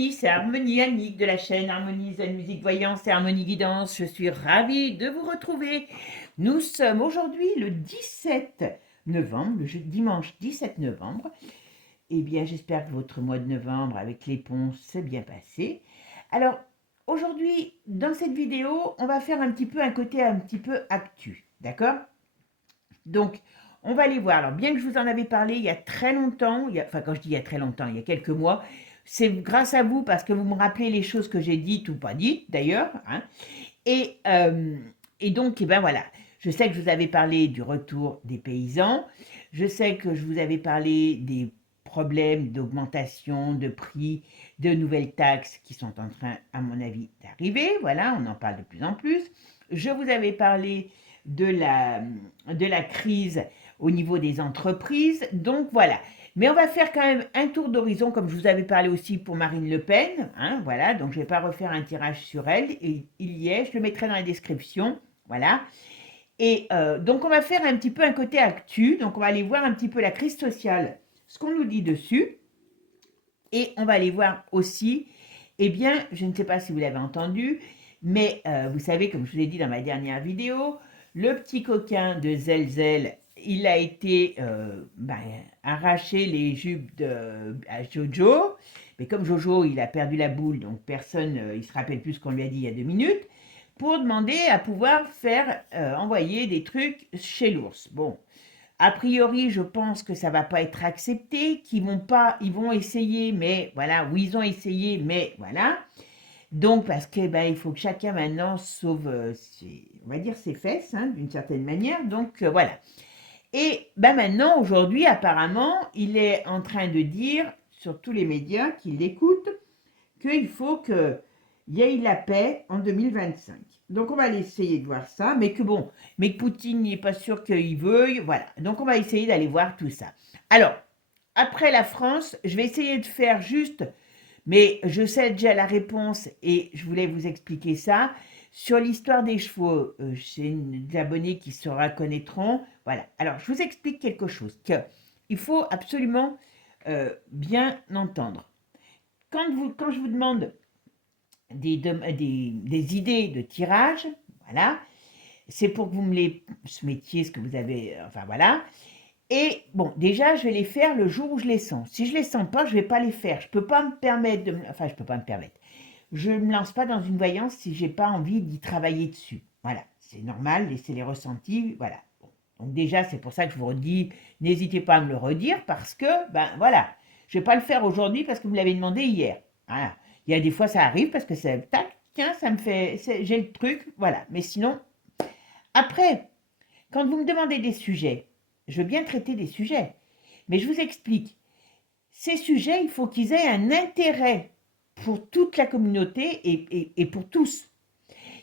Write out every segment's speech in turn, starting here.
amis, c'est Harmonie Annick de la chaîne Harmonie Zen Musique Voyance et Harmonie Guidance. Je suis ravie de vous retrouver. Nous sommes aujourd'hui le 17 novembre, dimanche 17 novembre. Eh bien, j'espère que votre mois de novembre avec les ponts s'est bien passé. Alors, aujourd'hui, dans cette vidéo, on va faire un petit peu actu, d'accord? Donc, on va aller voir. Alors, bien que je vous en avais parlé il y a très longtemps, enfin, quand je dis il y a très longtemps, il y a quelques mois, c'est grâce à vous parce que vous me rappelez les choses que j'ai dites ou pas dites, d'ailleurs. Hein. Et, euh, et donc, eh ben voilà. Je sais que je vous avais parlé du retour des paysans. Je sais que je vous avais parlé des problèmes d'augmentation de prix, de nouvelles taxes qui sont en train, à mon avis, d'arriver. Voilà, on en parle de plus en plus. Je vous avais parlé de la crise au niveau des entreprises. Donc voilà. Mais on va faire quand même un tour d'horizon, comme je vous avais parlé aussi pour Marine Le Pen. Hein, voilà, donc je ne vais pas refaire un tirage sur elle. Et il y est, je le mettrai dans la description. Voilà. Et donc on va faire un petit peu un côté actu. Donc on va aller voir un petit peu la crise sociale, ce qu'on nous dit dessus. Et on va aller voir aussi, eh bien, je ne sais pas si vous l'avez entendu, mais vous savez, comme je vous ai dit dans ma dernière vidéo, le petit coquin de Zelzel, il a été arraché les jupes à Jojo. Mais comme Jojo, il a perdu la boule, donc personne, il se rappelle plus ce qu'on lui a dit il y a 2 minutes, pour demander à pouvoir faire envoyer des trucs chez l'ours. Bon, a priori, je pense que ça va pas être accepté, ils vont essayer, mais voilà, ou ils ont essayé, mais voilà. Donc, parce que il faut que chacun maintenant sauve, on va dire ses fesses, hein, d'une certaine manière. Donc voilà. Et maintenant, aujourd'hui, apparemment, il est en train de dire sur tous les médias qui l'écoutent qu'il faut qu'il y ait la paix en 2025. Donc on va essayer de voir ça, mais que Poutine n'est pas sûr qu'il veuille, voilà. Donc on va essayer d'aller voir tout ça. Alors, après la France, je vais essayer de faire juste, mais je sais déjà la réponse et je voulais vous expliquer ça. Sur l'histoire des chevaux, j'ai des abonnés qui se reconnaîtront. Voilà. Alors, je vous explique quelque chose qu'il faut absolument bien entendre. Quand je vous demande des idées de tirage, voilà, c'est pour que vous me les mettiez ce que vous avez, enfin voilà. Et bon, déjà, je vais les faire le jour où je les sens. Si je les sens pas, je vais pas les faire. Je peux pas me permettre enfin, je peux pas me permettre. Je me lance pas dans une voyance si j'ai pas envie d'y travailler dessus. Voilà, c'est normal, laissez les ressentis, voilà. Bon. Donc déjà, c'est pour ça que je vous redis, n'hésitez pas à me le redire parce que, ben voilà, je vais pas le faire aujourd'hui parce que vous me l'avez demandé hier. Voilà. Il y a des fois, ça arrive parce que c'est, tac, tiens, ça me fait, j'ai le truc, voilà. Mais sinon, après, quand vous me demandez des sujets, je veux bien traiter des sujets, mais je vous explique. Ces sujets, il faut qu'ils aient un intérêt pour toute la communauté et pour tous.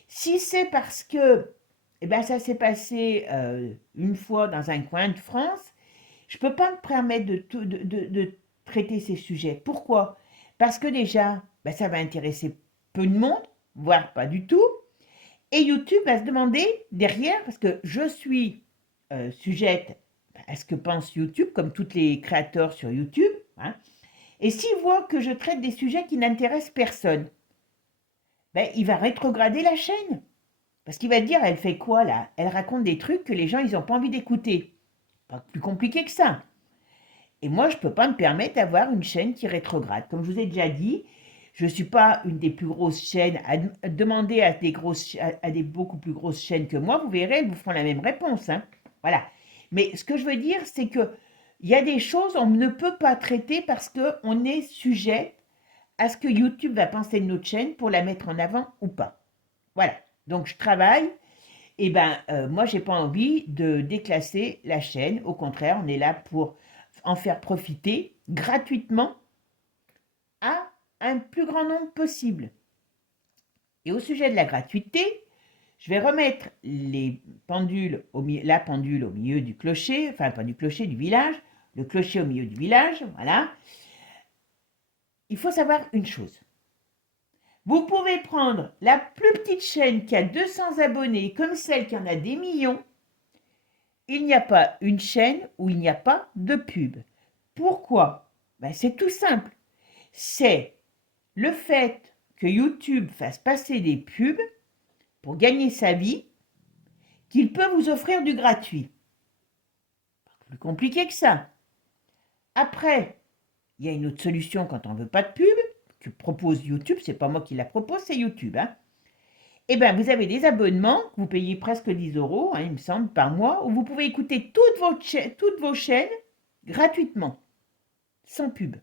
Si c'est parce que ça s'est passé une fois dans un coin de France, je ne peux pas me permettre de traiter ces sujets. Pourquoi? Parce que déjà, ça va intéresser peu de monde, voire pas du tout. Et YouTube va se demander derrière, parce que je suis sujette à ce que pense YouTube, comme tous les créateurs sur YouTube, hein, et s'il voit que je traite des sujets qui n'intéressent personne, il va rétrograder la chaîne. Parce qu'il va dire, elle fait quoi là? Elle raconte des trucs que les gens, ils n'ont pas envie d'écouter. Pas plus compliqué que ça. Et moi, je ne peux pas me permettre d'avoir une chaîne qui rétrograde. Comme je vous ai déjà dit, je ne suis pas une des plus grosses chaînes. À demander à des beaucoup plus grosses chaînes que moi, vous verrez, elles vous feront la même réponse. Hein. Voilà. Mais ce que je veux dire, c'est que il y a des choses on ne peut pas traiter parce qu'on est sujet à ce que YouTube va penser de notre chaîne pour la mettre en avant ou pas. Voilà. Donc je travaille. Et moi, j'ai pas envie de déclasser la chaîne. Au contraire, on est là pour en faire profiter gratuitement à un plus grand nombre possible. Et au sujet de la gratuité, je vais remettre la pendule au milieu du clocher, enfin pas du clocher, du village, le clocher au milieu du village, voilà. Il faut savoir une chose. Vous pouvez prendre la plus petite chaîne qui a 200 abonnés comme celle qui en a des millions. Il n'y a pas une chaîne où il n'y a pas de pub. Pourquoi? C'est tout simple. C'est le fait que YouTube fasse passer des pubs pour gagner sa vie, qu'il peut vous offrir du gratuit. Pas plus compliqué que ça. Après, il y a une autre solution quand on ne veut pas de pub, que propose YouTube, c'est pas moi qui la propose, c'est YouTube. Hein. Eh bien, vous avez des abonnements, vous payez presque 10 euros, hein, il me semble, par mois, où vous pouvez écouter toutes vos chaînes gratuitement, sans pub.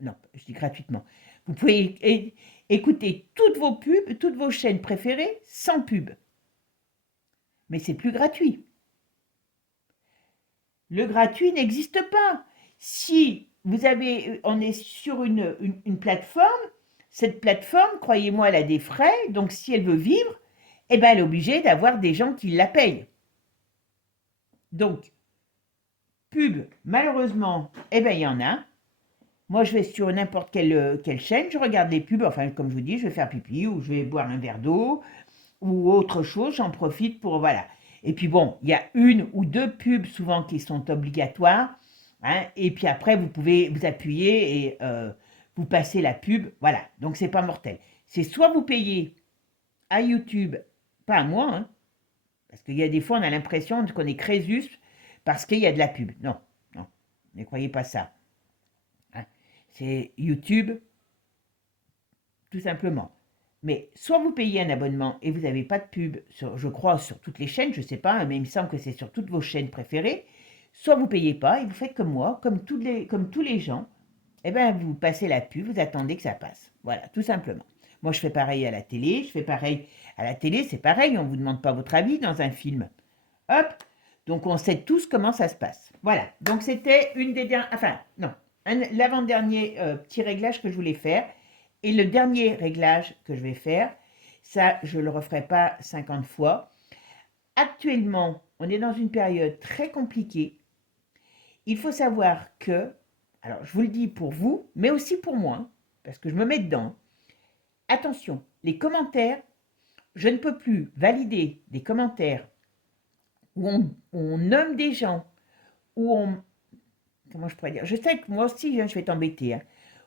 Non, je dis gratuitement. Vous pouvez écouter toutes vos pubs, toutes vos chaînes préférées, sans pub. Mais c'est plus gratuit. Le gratuit n'existe pas. Si on est sur une plateforme, cette plateforme, croyez-moi, elle a des frais, donc si elle veut vivre, eh ben, elle est obligée d'avoir des gens qui la payent. Donc, pub, malheureusement, eh ben, il y en a. Moi, je vais sur n'importe quelle chaîne, je regarde les pubs, enfin, comme je vous dis, je vais faire pipi ou je vais boire un verre d'eau ou autre chose, j'en profite pour, voilà. Et puis bon, il y a une ou deux pubs souvent qui sont obligatoires, hein, et puis après, vous pouvez vous appuyer et vous passez la pub, voilà. Donc, c'est pas mortel. C'est soit vous payez à YouTube, pas à moi, hein, parce qu'il y a des fois, on a l'impression qu'on est Crésus parce qu'il y a de la pub. Non, non, ne croyez pas ça. Hein. C'est YouTube, tout simplement. Mais soit vous payez un abonnement et vous n'avez pas de pub, je crois, sur toutes les chaînes, je ne sais pas, hein, mais il me semble que c'est sur toutes vos chaînes préférées, soit vous ne payez pas et vous faites comme moi, comme tous les gens, eh bien vous passez la pub, vous attendez que ça passe. Voilà, tout simplement. Moi, je fais pareil à la télé, je fais pareil à la télé, c'est pareil, on ne vous demande pas votre avis dans un film. Hop, donc on sait tous comment ça se passe. Voilà, donc c'était une des dernières, enfin, non, l'avant-dernier petit réglage que je voulais faire. Et le dernier réglage que je vais faire, ça, je ne le referai pas 50 fois. Actuellement, on est dans une période très compliquée. Il faut savoir que, alors je vous le dis pour vous, mais aussi pour moi, parce que je me mets dedans. Attention, les commentaires, je ne peux plus valider des commentaires où on nomme des gens, où on... Comment je pourrais dire? Je sais que moi aussi, je vais t'embêter, hein,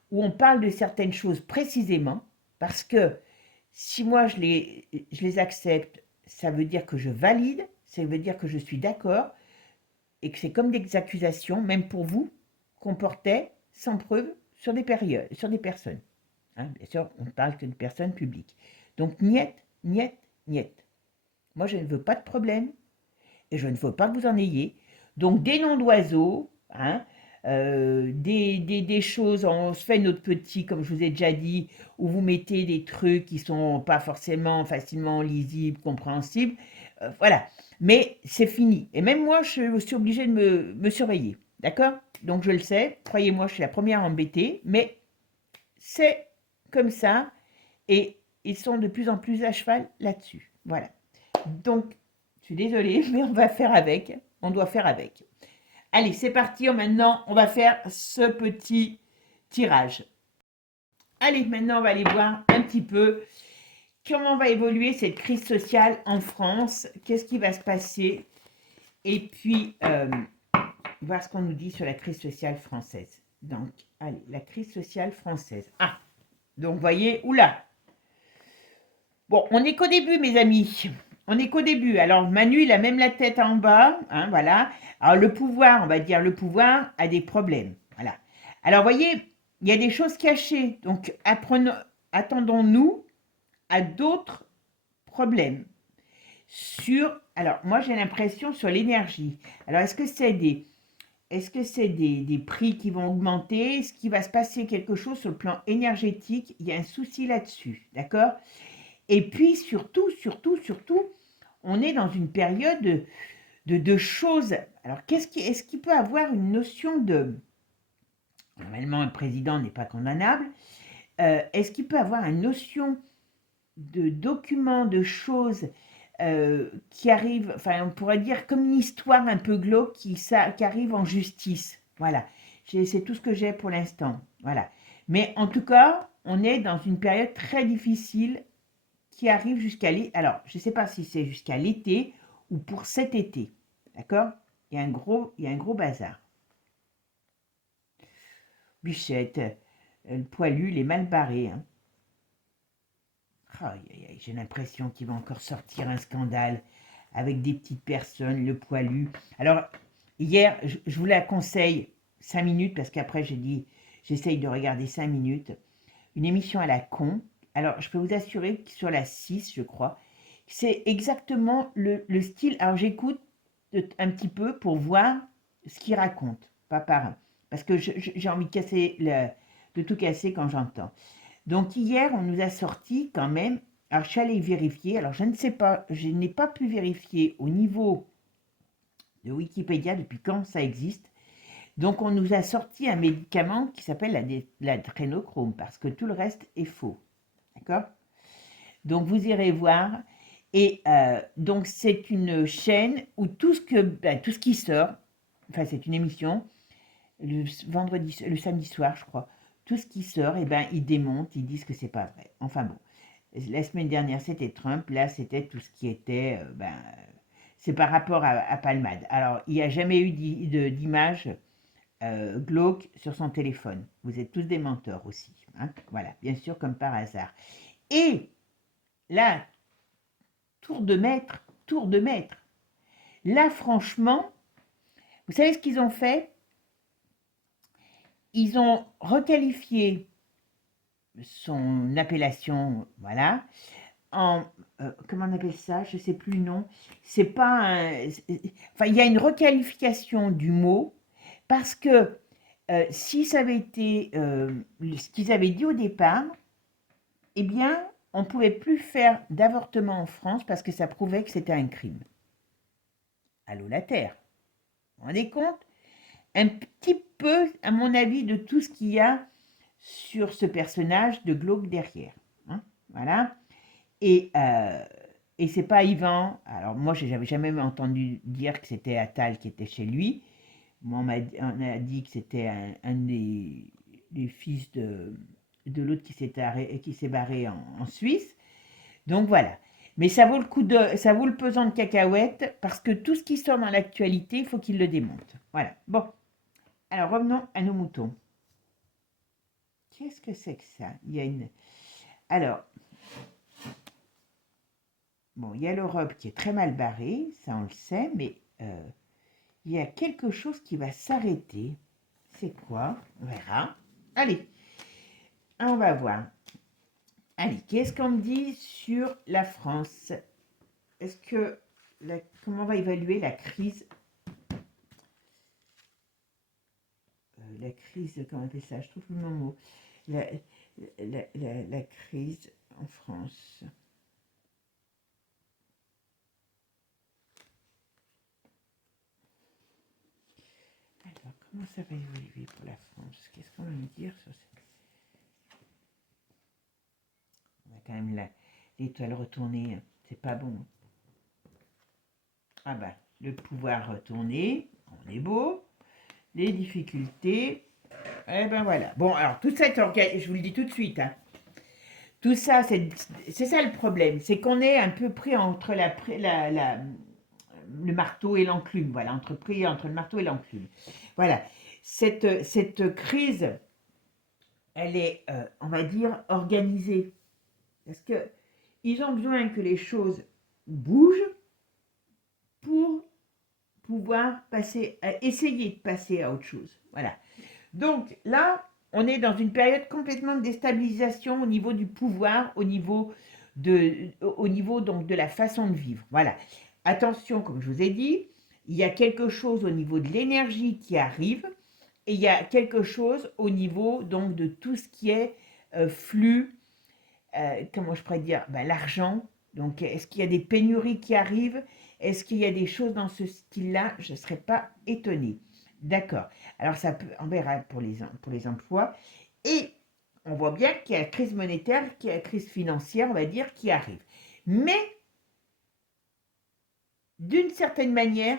où on parle de certaines choses précisément, parce que si moi je les accepte, ça veut dire que je valide, ça veut dire que je suis d'accord, et que c'est comme des accusations, même pour vous, qu'on portait sans preuve sur des personnes. Hein, bien sûr, on ne parle que de personnes publiques. Donc, niet, niet, niet. Moi, je ne veux pas de problème, et je ne veux pas que vous en ayez. Donc, des noms d'oiseaux, hein, des choses, on se fait notre petit, comme je vous ai déjà dit, où vous mettez des trucs qui sont pas forcément facilement lisibles, compréhensibles, voilà. Mais c'est fini. Et même moi, je suis obligée de me surveiller, d'accord? Donc je le sais, croyez-moi, je suis la première embêtée, mais c'est comme ça, et ils sont de plus en plus à cheval là-dessus, voilà. Donc, je suis désolée, mais on va faire avec, on doit faire avec. Allez, c'est parti, maintenant on va faire ce petit tirage. Allez, maintenant on va aller voir un petit peu comment va évoluer cette crise sociale en France, qu'est-ce qui va se passer, et puis voir ce qu'on nous dit sur la crise sociale française. Donc, allez, la crise sociale française. Ah, donc vous voyez, oula. Bon, on n'est qu'au début, mes amis. On n'est qu'au début. Alors, Manu, il a même la tête en bas. Hein, voilà. Alors, le pouvoir, on va dire, le pouvoir a des problèmes. Voilà. Alors, vous voyez, il y a des choses cachées. Donc, attendons-nous à d'autres problèmes. Alors, moi, j'ai l'impression sur l'énergie. Alors, est-ce que c'est des prix qui vont augmenter? Est-ce qu'il va se passer quelque chose sur le plan énergétique? Il y a un souci là-dessus. D'accord? Et puis, surtout, on est dans une période de choses. Alors, est-ce qu'il peut avoir une notion de... Normalement, un président n'est pas condamnable. Est-ce qu'il peut avoir une notion de documents, de choses qui arrivent, enfin, on pourrait dire comme une histoire un peu glauque qui arrive en justice. Voilà. C'est tout ce que j'ai pour l'instant. Voilà. Mais en tout cas, on est dans une période très difficile qui arrive jusqu'à l'été. Alors, je ne sais pas si c'est jusqu'à l'été ou pour cet été. D'accord? Il y a un gros bazar. Bûchette, Le poilu, il est mal barré. Hein. Aïe, aïe, aïe, j'ai l'impression qu'il va encore sortir un scandale avec des petites personnes, le poilu. Alors, hier, je vous la conseille 5 minutes, parce qu'après, j'ai dit, j'essaye de regarder 5 minutes. Une émission à la con. Alors, je peux vous assurer que sur la 6, je crois, c'est exactement le style. Alors, j'écoute un petit peu pour voir ce qu'il raconte, pas par un. Parce que j'ai envie de de tout casser quand j'entends. Donc, hier, on nous a sorti quand même. Alors, je suis allée vérifier. Alors, je ne sais pas, je n'ai pas pu vérifier au niveau de Wikipédia depuis quand ça existe. Donc, on nous a sorti un médicament qui s'appelle l'adrénochrome, parce que tout le reste est faux. D'accord? Donc, vous irez voir. Et donc, c'est une chaîne où tout ce qui sort, enfin, c'est une émission, le samedi soir, je crois, tout ce qui sort, et ben, ils démontent, ils disent que c'est pas vrai. Enfin bon, la semaine dernière, c'était Trump, là, c'était tout ce qui était, c'est par rapport à Palmade. Alors, il n'y a jamais eu d'image glauque sur son téléphone. Vous êtes tous des menteurs aussi. Hein, voilà, bien sûr, comme par hasard. Et là, tour de maître, tour de maître. Là, franchement, vous savez ce qu'ils ont fait? Ils ont requalifié son appellation, voilà, en, comment on appelle ça? Je ne sais plus le nom. C'est pas un, enfin, il y a une requalification du mot parce que si ça avait été ce qu'ils avaient dit au départ, eh bien, on ne pouvait plus faire d'avortement en France parce que ça prouvait que c'était un crime. Allô la Terre, vous vous rendez compte? Un petit peu, à mon avis, de tout ce qu'il y a sur ce personnage de glauque derrière. Hein, voilà. Et c'est pas Yvan. Alors moi, j'avais jamais entendu dire que c'était Attal qui était chez lui. Moi, on a dit que c'était un des fils de l'autre qui s'est barré en Suisse. Donc voilà. Mais ça vaut ça vaut le pesant de cacahuètes parce que tout ce qui sort dans l'actualité, il faut qu'il le démonte. Voilà. Bon. Alors revenons à nos moutons. Qu'est-ce que c'est que ça? Il y a une. Alors, bon, il y a l'Europe qui est très mal barrée, ça on le sait, mais il y a quelque chose qui va s'arrêter. C'est quoi? On verra. Allez, on va voir. Allez, qu'est-ce qu'on me dit sur la France? Est-ce que comment on va évaluer la crise? La crise, comment on appelle ça? Je trouve plus mon mot. La crise en France. Alors, comment ça va évoluer pour la France? Qu'est-ce qu'on va me dire sur ça? On a quand même l'étoile retournée, c'est pas bon. Ah bah, le pouvoir retourné, on est beau. Les difficultés, eh ben voilà. Bon, alors tout ça, je vous le dis tout de suite, hein. Tout ça, c'est ça le problème, c'est qu'on est un peu pris entre le marteau et l'enclume, voilà, entre le marteau et l'enclume. Voilà, cette crise, elle est, on va dire, organisée. Parce que ils ont besoin que les choses bougent pour pouvoir essayer de passer à autre chose. Voilà. Donc là, on est dans une période complètement de déstabilisation au niveau du pouvoir, au niveau donc de la façon de vivre. Voilà. Attention, comme je vous ai dit, il y a quelque chose au niveau de l'énergie qui arrive et il y a quelque chose au niveau donc de tout ce qui est flux, comment je pourrais dire, l'argent. Donc, est-ce qu'il y a des pénuries qui arrivent? Est-ce qu'il y a des choses dans ce style-là? Je ne serais pas étonnée. D'accord. Alors, ça peut, on verra pour les emplois. Et on voit bien qu'il y a la crise monétaire, qu'il y a la crise financière, on va dire, qui arrive. Mais, d'une certaine manière,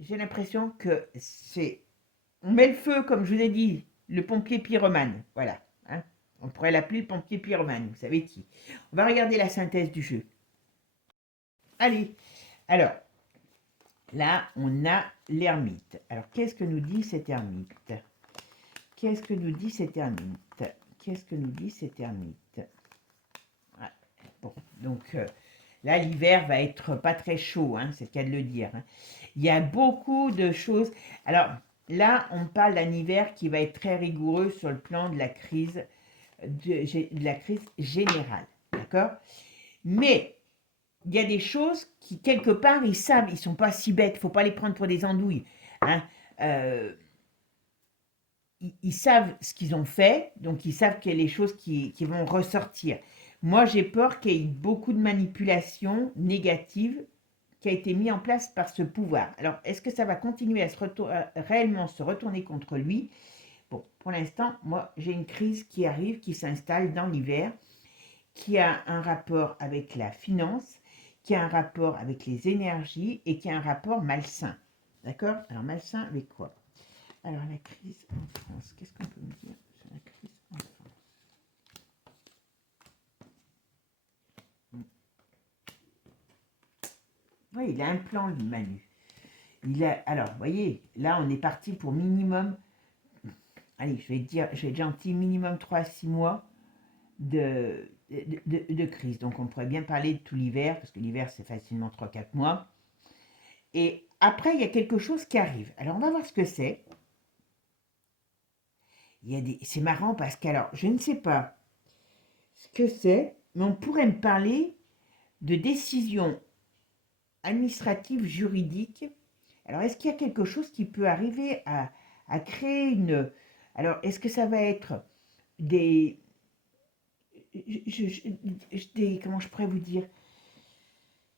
j'ai l'impression que c'est... On met le feu, comme je vous ai dit, le pompier pyromane. Voilà. Hein. On pourrait l'appeler le pompier pyromane, vous savez qui. On va regarder la synthèse du jeu. Allez, alors, là, on a l'ermite. Alors, qu'est-ce que nous dit cet ermite? Qu'est-ce que nous dit cet ermite? Qu'est-ce que nous dit cet ermite? Ouais, bon, donc là, l'hiver va être pas très chaud, hein, c'est le cas de le dire. Hein. Il y a beaucoup de choses. Alors là, on parle d'un hiver qui va être très rigoureux sur le plan de la crise, de la crise générale. D'accord? Mais il y a des choses qui, quelque part, ils savent, ils ne sont pas si bêtes, il ne faut pas les prendre pour des andouilles. Hein. Ils savent ce qu'ils ont fait, donc ils savent qu'il y a les choses qui vont ressortir. Moi, j'ai peur qu'il y ait beaucoup de manipulations négatives qui a été mis en place par ce pouvoir. Alors, est-ce que ça va continuer à réellement se retourner contre lui? Bon, pour l'instant, moi, j'ai une crise qui arrive, qui s'installe dans l'hiver, qui a un rapport avec la finance, qui a un rapport avec les énergies et qui a un rapport malsain. D'accord? Alors, malsain avec quoi? Alors, la crise en France, qu'est-ce qu'on peut me dire sur la crise en France? Oui, il a un plan, le Manu. Alors, vous voyez, là, on est parti pour minimum, allez, je vais être gentil, minimum 3 à 6 mois de crise. Donc, on pourrait bien parler de tout l'hiver, parce que l'hiver, c'est facilement 3-4 mois. Et après, il y a quelque chose qui arrive. Alors, on va voir ce que c'est. C'est marrant parce que, alors, je ne sais pas ce que c'est, mais on pourrait me parler de décisions administratives, juridiques. Alors, est-ce qu'il y a quelque chose qui peut arriver à créer une... Alors, est-ce que ça va être des... comment je pourrais vous dire?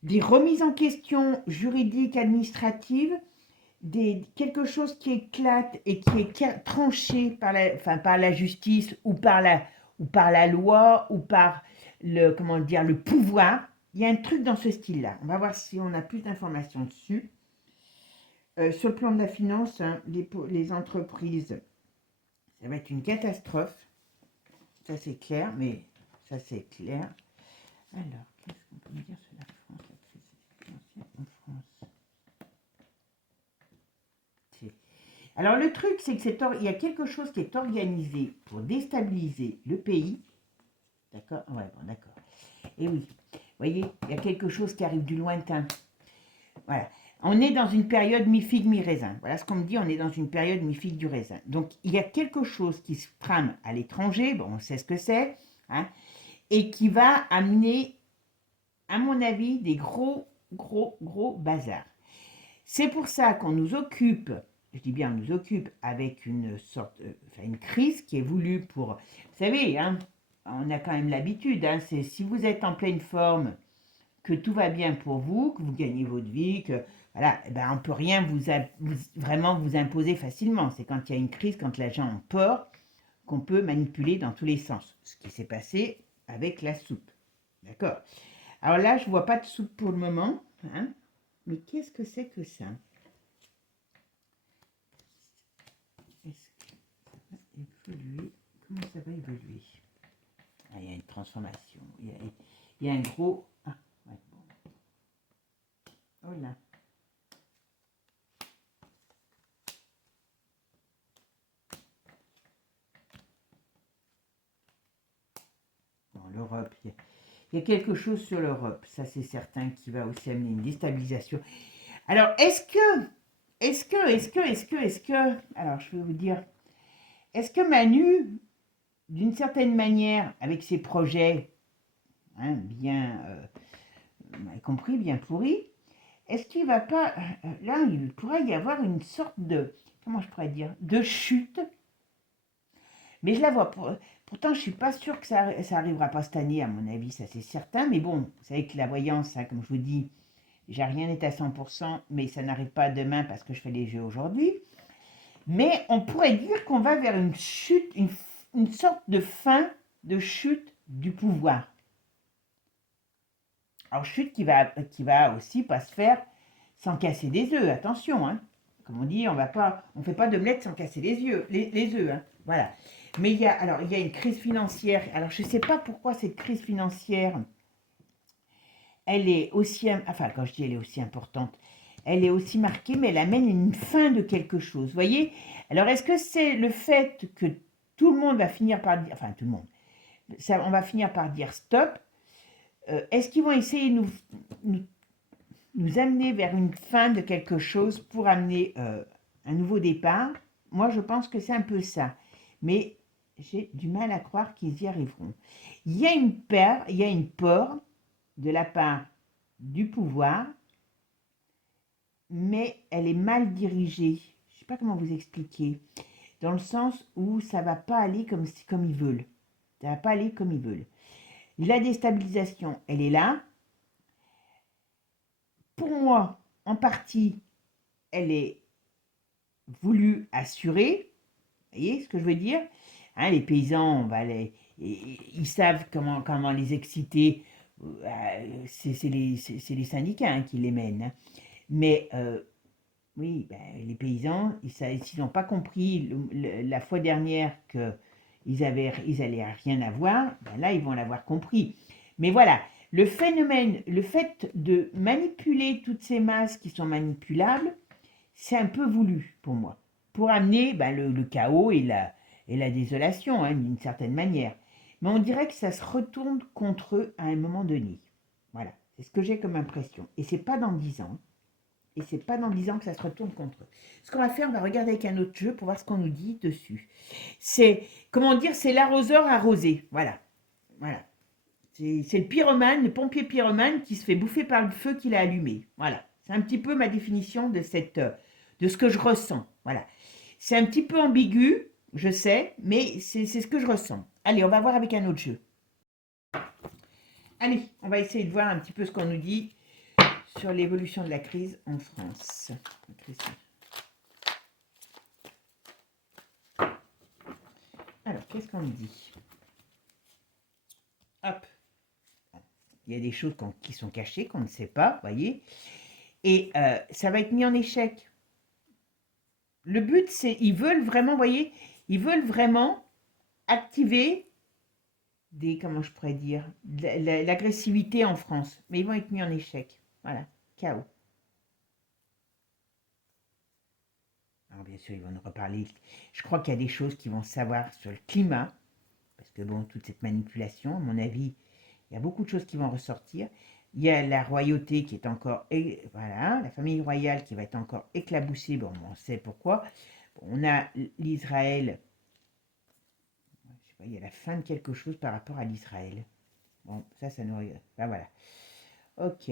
Des remises en question juridiques, administratives, quelque chose qui éclate et qui est tranché par la justice ou par la loi ou par le pouvoir. Il y a un truc dans ce style-là. On va voir si on a plus d'informations dessus. Sur le plan de la finance, hein, les entreprises, ça va être une catastrophe. Ça, c'est clair, mais ça, c'est clair. Alors, qu'est-ce qu'on peut me dire sur la France, la crise financière en France? Alors, le truc, c'est qu'il y a quelque chose qui est organisé pour déstabiliser le pays. D'accord? Ouais, bon, d'accord. Et oui, vous voyez, il y a quelque chose qui arrive du lointain. Voilà. On est dans une période mi-figue, mi-raisin. Voilà ce qu'on me dit, on est dans une période mi-figue du raisin. Donc, il y a quelque chose qui se trame à l'étranger, bon, on sait ce que c'est, hein, et qui va amener, à mon avis, des gros bazars. C'est pour ça qu'on nous occupe, je dis bien on nous occupe, avec une crise qui est voulue pour... Vous savez, hein, on a quand même l'habitude, hein, c'est si vous êtes en pleine forme, que tout va bien pour vous, que vous gagnez votre vie, que voilà, eh ben, on ne peut rien vraiment vous imposer facilement. C'est quand il y a une crise, quand les gens ont peur, qu'on peut manipuler dans tous les sens. Ce qui s'est passé avec la soupe. D'accord? Alors là, je ne vois pas de soupe pour le moment. Hein, mais qu'est-ce que c'est que ça? Est-ce que ça va évoluer? Comment ça va évoluer? Ah, il y a une transformation. Il y a un gros... Ah, ouais, bon. Oh là. Bon, l'Europe, il y a quelque chose sur l'Europe, ça c'est certain, qui va aussi amener une déstabilisation. Alors, est-ce que, alors je vais vous dire, est-ce que Manu, d'une certaine manière, avec ses projets, hein, bien compris, bien pourris, est-ce qu'il va pas, là, il pourrait y avoir une sorte de, comment je pourrais dire, de chute, mais je la vois, pourtant je suis pas sûre que ça arrivera pas cette année, à mon avis, ça c'est certain, mais bon, vous savez que la voyance, hein, comme je vous dis, rien n'est à 100%, mais ça n'arrive pas demain parce que je fais les jeux aujourd'hui. Mais on pourrait dire qu'on va vers une chute, une sorte de fin de chute du pouvoir. Alors chute qui va aussi pas se faire sans casser des œufs, attention, hein. Comme on dit, on fait pas d'omelette sans casser les œufs, hein. Voilà. Mais il y a une crise financière. Alors je ne sais pas pourquoi cette crise financière, elle est aussi, enfin quand je dis elle est aussi importante, elle est aussi marquée, mais elle amène une fin de quelque chose. Vous voyez? Alors, est-ce que c'est le fait que tout le monde va finir par dire, enfin tout le monde, ça, on va finir par dire stop? Est-ce qu'ils vont essayer de nous amener vers une fin de quelque chose pour amener un nouveau départ? Moi, je pense que c'est un peu ça. Mais j'ai du mal à croire qu'ils y arriveront. Il y a une peur de la part du pouvoir, mais elle est mal dirigée. Je ne sais pas comment vous expliquer. Dans le sens où ça ne va pas aller comme ils veulent. Ça ne va pas aller comme ils veulent. La déstabilisation, elle est là. Pour moi, en partie, elle est voulue assurer. Vous voyez ce que je veux dire? Hein, les paysans, ils savent comment les exciter. C'est les syndicats hein, qui les mènent. Hein. Mais oui, les paysans, s'ils n'ont pas compris la fois dernière qu'ils allaient rien avoir, là, ils vont l'avoir compris. Mais voilà, le fait de manipuler toutes ces masses qui sont manipulables, c'est un peu voulu pour moi, pour amener le chaos et la désolation, hein, d'une certaine manière. Mais on dirait que ça se retourne contre eux à un moment donné. Voilà, c'est ce que j'ai comme impression. Et c'est pas dans 10 ans. Et c'est pas dans 10 ans que ça se retourne contre eux. Ce qu'on va faire, on va regarder avec un autre jeu pour voir ce qu'on nous dit dessus. C'est, comment dire, c'est l'arroseur arrosé. Voilà. Voilà. C'est le pyromane, le pompier pyromane qui se fait bouffer par le feu qu'il a allumé. Voilà. C'est un petit peu ma définition de ce que je ressens. Voilà. C'est un petit peu ambigu, je sais, mais c'est ce que je ressens. Allez, on va voir avec un autre jeu. Allez, on va essayer de voir un petit peu ce qu'on nous dit sur l'évolution de la crise en France. Alors, qu'est-ce qu'on dit? Hop. Il y a des choses qui sont cachées, qu'on ne sait pas, voyez. Et ça va être mis en échec. Le but, c'est, ils veulent vraiment, voyez, ils veulent vraiment activer comment je pourrais dire, l'agressivité en France. Mais ils vont être mis en échec. Voilà, chaos. Alors bien sûr, ils vont nous reparler. Je crois qu'il y a des choses qu'ils vont savoir sur le climat. Parce que bon, toute cette manipulation, à mon avis, il y a beaucoup de choses qui vont ressortir. Il y a la royauté qui est encore, voilà, la famille royale qui va être encore éclaboussée. Bon, on sait pourquoi. Bon, on a l'Israël. Je sais pas, il y a la fin de quelque chose par rapport à l'Israël. Bon, ça nous regarde. Ben voilà. Ok.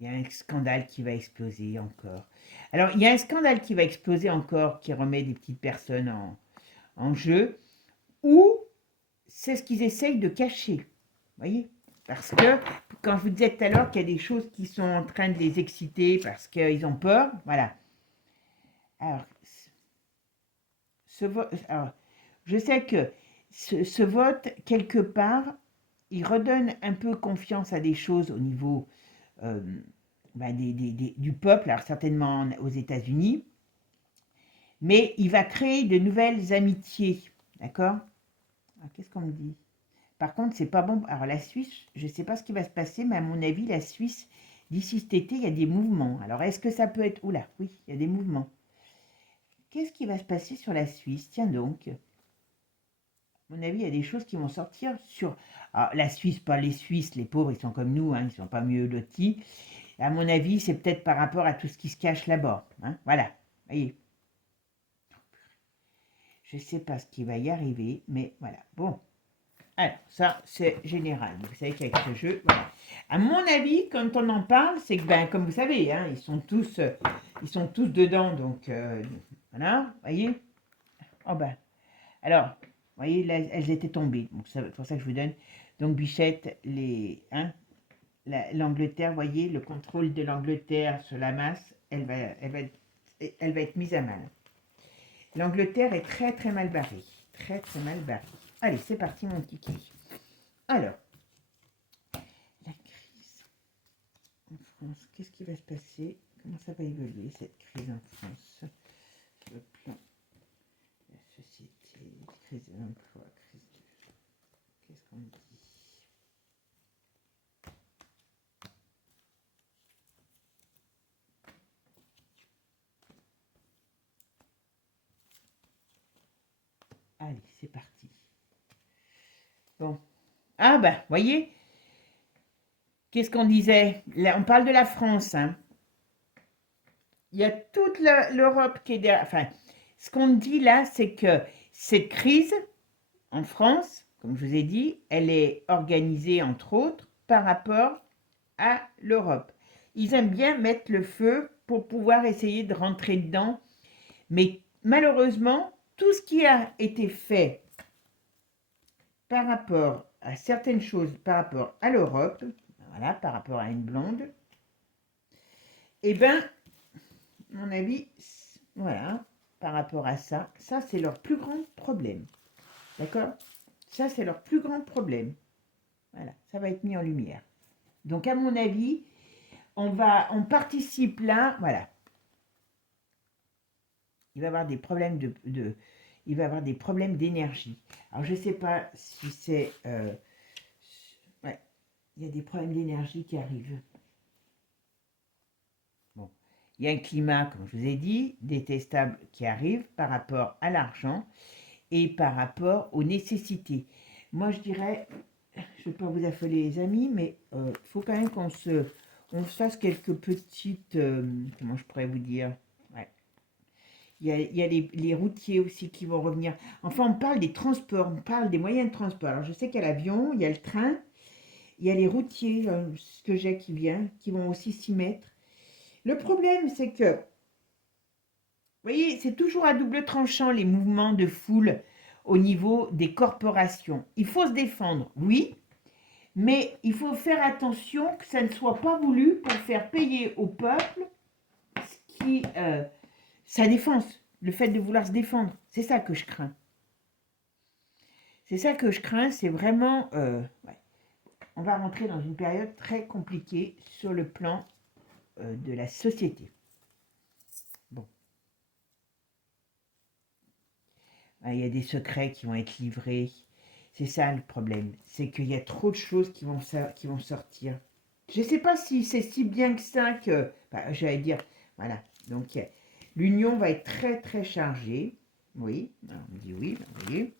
Il y a un scandale qui va exploser encore. Alors, il y a un scandale qui va exploser encore, qui remet des petites personnes en jeu, ou c'est ce qu'ils essayent de cacher. Vous voyez? Parce que, quand je vous disais tout à l'heure qu'il y a des choses qui sont en train de les exciter parce qu'ils ont peur, voilà. Alors, je sais que ce vote, quelque part, il redonne un peu confiance à des choses au niveau du peuple, alors certainement aux États-Unis, mais il va créer de nouvelles amitiés, d'accord? Qu'est-ce qu'on me dit? Par contre, c'est pas bon. Alors la Suisse, je ne sais pas ce qui va se passer, mais à mon avis, la Suisse, d'ici cet été, il y a des mouvements. Alors est-ce que ça peut être... Oula, oui, il y a des mouvements. Qu'est-ce qui va se passer sur la Suisse? Tiens donc. À mon avis, il y a des choses qui vont sortir sur... Alors, la Suisse, pas les Suisses, les pauvres, ils sont comme nous, hein, ils ne sont pas mieux lotis. À mon avis, c'est peut-être par rapport à tout ce qui se cache là-bas. Hein, voilà, voyez. Je ne sais pas ce qui va y arriver, mais voilà. Bon. Alors, ça, c'est général. Vous savez qu'avec ce jeu, voilà. À mon avis, quand on en parle, c'est que, comme vous savez, hein, ils sont tous dedans, donc, voilà, vous voyez. Oh alors, vous voyez, là, elles étaient tombées, donc c'est pour ça que je vous donne. Donc, Bichette, l'Angleterre, vous voyez, le contrôle de l'Angleterre sur la masse, elle va être mise à mal. L'Angleterre est très, très mal barrée. Très, très mal barrée. Allez, c'est parti, mon kiki. Alors, la crise en France, qu'est-ce qui va se passer? Comment ça va évoluer, cette crise en France? Sur le plan de la société, crise de l'emploi, crise de... Qu'est-ce qu'on dit? Allez, c'est parti. Bon. Ah ben, voyez, qu'est-ce qu'on disait? Là, on parle de la France, hein. Il y a toute l'Europe qui est derrière. Enfin, ce qu'on dit là, c'est que cette crise en France, comme je vous ai dit, elle est organisée entre autres par rapport à l'Europe. Ils aiment bien mettre le feu pour pouvoir essayer de rentrer dedans, mais malheureusement, tout ce qui a été fait par rapport à certaines choses, par rapport à l'Europe, voilà, par rapport à une blonde, eh bien, à mon avis, voilà, par rapport à ça, ça c'est leur plus grand problème. D'accord? Ça c'est leur plus grand problème. Voilà, ça va être mis en lumière. Donc à mon avis, on participe là, voilà. Il va y avoir des problèmes il va y avoir des problèmes d'énergie. Alors je ne sais pas si c'est, ouais, il y a des problèmes d'énergie qui arrivent. Bon, il y a un climat, comme je vous ai dit, détestable qui arrive par rapport à l'argent et par rapport aux nécessités. Moi je dirais, je ne vais pas vous affoler les amis, mais il faut quand même qu'on se fasse quelques petites, comment je pourrais vous dire, ouais. Il y a les routiers aussi qui vont revenir. Enfin, on parle des transports, on parle des moyens de transport. Alors, je sais qu'il y a l'avion, il y a le train, il y a les routiers, ce que j'ai qui vont aussi s'y mettre. Le problème, c'est que, vous voyez, c'est toujours à double tranchant les mouvements de foule au niveau des corporations. Il faut se défendre, oui, mais il faut faire attention que ça ne soit pas voulu pour faire payer au peuple sa défense, le fait de vouloir se défendre. C'est ça que je crains. C'est ça que je crains, c'est vraiment... ouais. On va rentrer dans une période très compliquée sur le plan de la société. Bon. Il y a des secrets qui vont être livrés. C'est ça le problème. C'est qu'il y a trop de choses qui vont sortir. Je ne sais pas si c'est si bien que ça que... Bah, j'allais dire, voilà. Donc, l'union va être très, très chargée. Oui, alors, on me dit oui, vous voyez.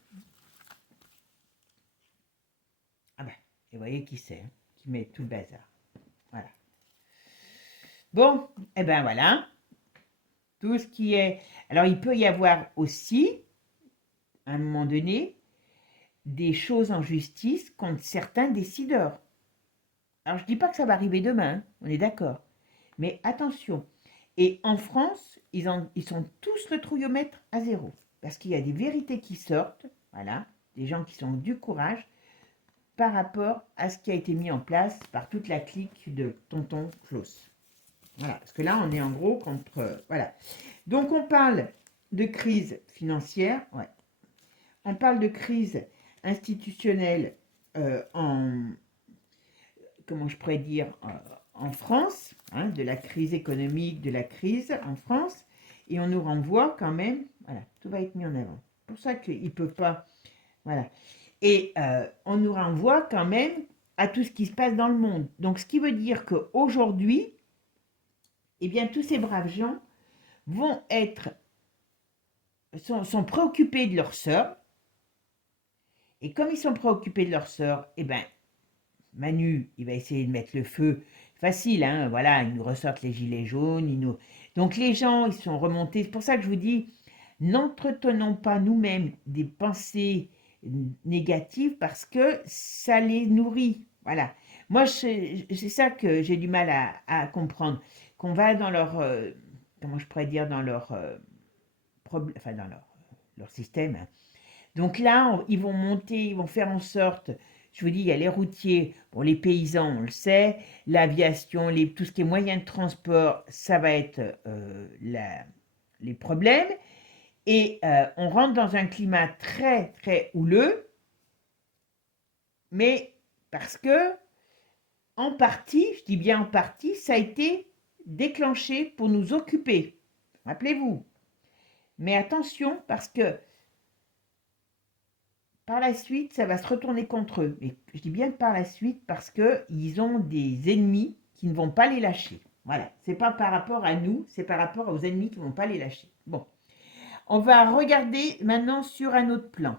Ah ben, et vous voyez qui c'est, hein, qui met tout le bazar. Voilà. Bon, et ben voilà. Tout ce qui est... Alors, il peut y avoir aussi, à un moment donné, des choses en justice contre certains décideurs. Alors, je ne dis pas que ça va arriver demain, hein, on est d'accord. Mais attention. Et en France, ils sont tous le trouillomètre à zéro. Parce qu'il y a des vérités qui sortent, voilà, des gens qui ont du courage par rapport à ce qui a été mis en place par toute la clique de Tonton Klaus. Voilà, parce que là, on est en gros contre... voilà. Donc, on parle de crise financière, ouais. On parle de crise institutionnelle comment je pourrais dire, en France, hein, de la crise économique, de la crise en France, et on nous renvoie quand même, voilà, tout va être mis en avant. C'est pour ça qu'il ne peut pas, voilà. Et on nous renvoie quand même à tout ce qui se passe dans le monde. Donc, ce qui veut dire qu'aujourd'hui, eh bien, tous ces braves gens sont préoccupés de leur sœur. Et comme ils sont préoccupés de leur sœur, eh bien, Manu, il va essayer de mettre le feu. Facile, hein, voilà, ils nous ressortent les gilets jaunes. Donc les gens, ils sont remontés. C'est pour ça que je vous dis, n'entretenons pas nous-mêmes des pensées négatives parce que ça les nourrit. Voilà. Moi, c'est ça que j'ai du mal à comprendre. Qu'on va dans leur, comment je pourrais dire, dans leur, enfin dans leur système, hein. Donc là, ils vont monter, ils vont faire en sorte, je vous dis, il y a les routiers, bon, les paysans, on le sait, l'aviation, tout ce qui est moyens de transport, ça va être les problèmes. Et on rentre dans un climat très, très houleux, mais parce que, en partie, je dis bien en partie, ça a été déclenché pour nous occuper. Rappelez-vous. Mais attention, parce que par la suite, ça va se retourner contre eux. Mais je dis bien par la suite parce qu'ils ont des ennemis qui ne vont pas les lâcher. Voilà, c'est pas par rapport à nous, c'est par rapport aux ennemis qui ne vont pas les lâcher. Bon, On va regarder maintenant sur un autre plan.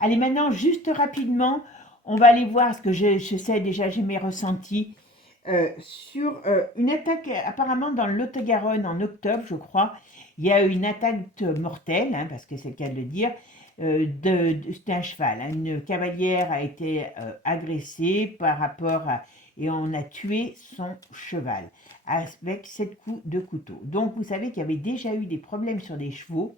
Allez, maintenant, juste rapidement, on va aller voir, ce que je sais déjà, j'ai mes ressentis, sur une attaque, apparemment dans le Lot-et-Garonne en octobre, je crois, il y a eu une attaque mortelle, hein, parce que c'est le cas de le dire, c'était un cheval, hein, une cavalière a été agressée par rapport à, et on a tué son cheval avec 7 coups de couteau. Donc vous savez qu'il y avait déjà eu des problèmes sur des chevaux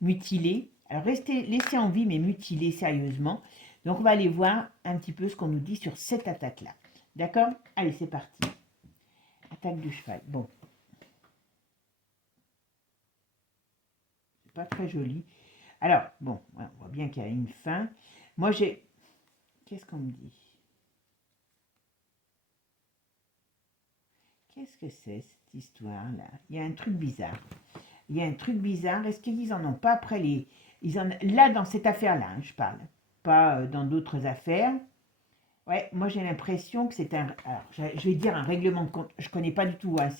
mutilés, alors laissés en vie mais mutilés sérieusement. Donc on va aller voir un petit peu ce qu'on nous dit sur cette attaque-là. D'accord? Allez, c'est parti. Attaque du cheval. Bon. C'est pas très joli. Alors, bon, on voit bien qu'il y a une fin. Moi, j'ai... Qu'est-ce qu'on me dit? Qu'est-ce que c'est, cette histoire-là? Il y a un truc bizarre. Il y a un truc bizarre. Est-ce qu'ils en ont pas après les... Là, dans cette affaire-là, hein, je parle. Pas dans d'autres affaires. Ouais, moi j'ai l'impression que c'est un... Alors, je vais dire un règlement de compte. Je connais pas du tout hein,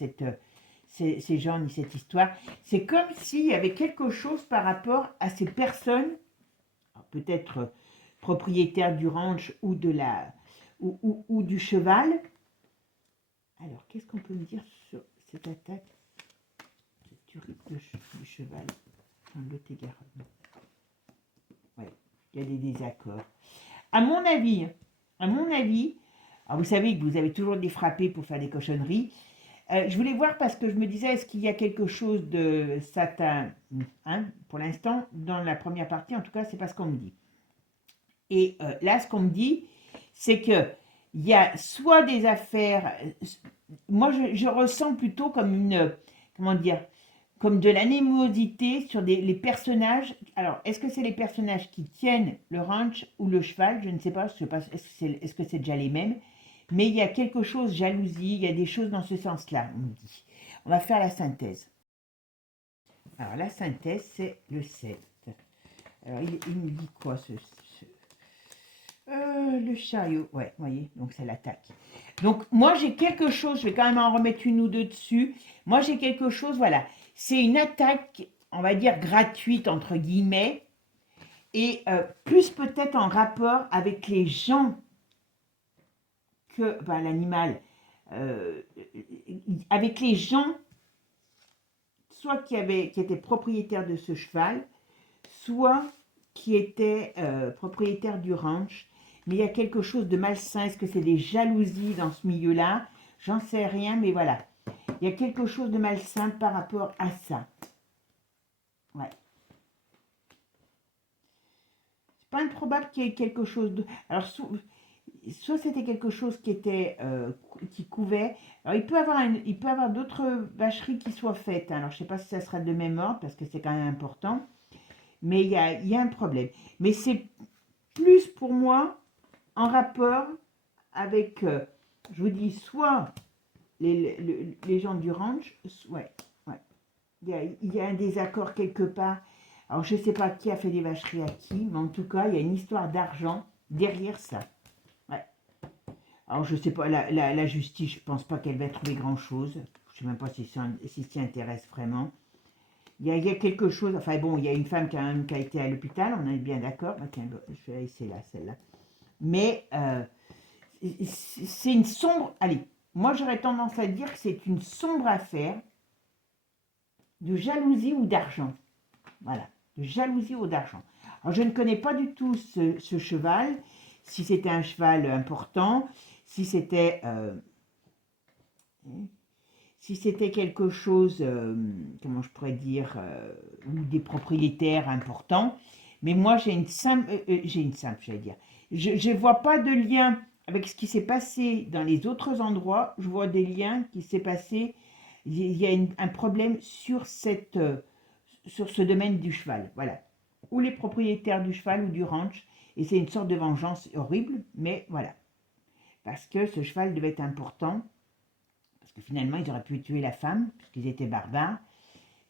ces gens ni cette histoire. C'est comme s'il y avait quelque chose par rapport à ces personnes, peut-être propriétaires du ranch ou de la ou du cheval. Alors, qu'est-ce qu'on peut me dire sur cette attaque du cheval dans le Lot-et-Garonne? Ouais, il y a des désaccords. À mon avis, alors vous savez que vous avez toujours des frappés pour faire des cochonneries. Je voulais voir parce que je me disais, est-ce qu'il y a quelque chose de satin, hein, pour l'instant, dans la première partie, en tout cas, c'est pas ce qu'on me dit. Et là, ce qu'on me dit, c'est que il y a soit des affaires, moi je ressens plutôt comme une, comment dire, comme de l'animosité sur les personnages. Alors, est-ce que c'est les personnages qui tiennent le ranch ou le cheval? Je ne sais pas, est-ce que c'est déjà les mêmes? Mais il y a quelque chose, jalousie, il y a des choses dans ce sens-là, on me dit. On va faire la synthèse. Alors, la synthèse, c'est le 7. Alors, il me dit quoi, le chariot, ouais, vous voyez, donc c'est l'attaque. Donc, moi, j'ai quelque chose, je vais quand même en remettre une ou deux dessus. Moi, j'ai quelque chose, voilà, c'est une attaque, on va dire, gratuite, entre guillemets, et plus peut-être en rapport avec les gens que l'animal, avec les gens, soit qui étaient propriétaires de ce cheval, soit qui étaient propriétaires du ranch. Mais il y a quelque chose de malsain. Est-ce que c'est des jalousies dans ce milieu-là? J'en sais rien, mais voilà. Il y a quelque chose de malsain par rapport à ça. Ouais. C'est pas improbable qu'il y ait quelque chose de... Alors, soit c'était quelque chose qui était qui couvait. Alors, il peut y avoir d'autres vacheries qui soient faites. Alors, je ne sais pas si ça sera de même ordre, parce que c'est quand même important. Mais il y a un problème. Mais c'est plus pour moi en rapport avec, je vous dis, soit les gens du ranch, ouais. Il y a un désaccord quelque part. Alors, je ne sais pas qui a fait des vacheries à qui, mais en tout cas, il y a une histoire d'argent derrière ça. Ouais. Alors, je ne sais pas, la justice, je ne pense pas qu'elle va trouver grand-chose. Je ne sais même pas si s'y intéresse vraiment. Il y a quelque chose, enfin bon, il y a une femme qui a été à l'hôpital, on est bien d'accord. Tiens, je vais laisser là, celle-là. Mais c'est une sombre... Allez, moi j'aurais tendance à dire que c'est une sombre affaire de jalousie ou d'argent. Voilà, de jalousie ou d'argent. Alors je ne connais pas du tout ce cheval, si c'était un cheval important, si c'était quelque chose, comment je pourrais dire, ou des propriétaires importants. Mais moi j'ai une simple, j'allais dire, je ne vois pas de lien avec ce qui s'est passé dans les autres endroits. Je vois des liens qui s'est passé. Il y a un problème sur sur ce domaine du cheval, voilà. Ou les propriétaires du cheval ou du ranch. Et c'est une sorte de vengeance horrible, mais voilà. Parce que ce cheval devait être important. Parce que finalement, ils auraient pu tuer la femme, parce qu'ils étaient barbares.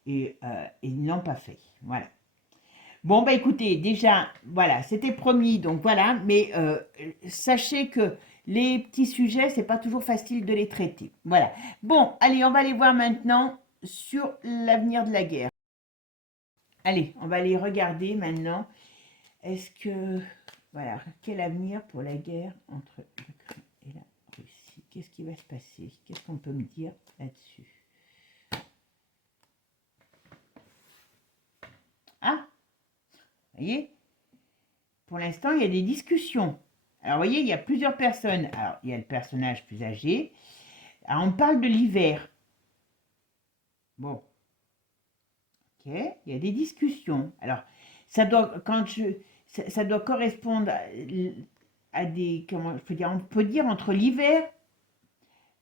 Et ils ne l'ont pas fait. Voilà. Bon, bah écoutez, déjà, voilà, c'était promis, donc voilà. Mais sachez que les petits sujets, c'est pas toujours facile de les traiter. Voilà. Bon, allez, on va aller voir maintenant sur l'avenir de la guerre. Allez, on va aller regarder maintenant. Est-ce que... Voilà, quel avenir pour la guerre entre l'Ukraine et la Russie? Qu'est-ce qui va se passer? Qu'est-ce qu'on peut me dire là-dessus? Ah, vous voyez, pour l'instant, il y a des discussions. Alors, vous voyez, il y a plusieurs personnes. Alors, il y a le personnage plus âgé. Alors, on parle de l'hiver. Bon. Ok, il y a des discussions. Alors, ça doit, ça doit correspondre à des, comment je peux dire, on peut dire entre l'hiver,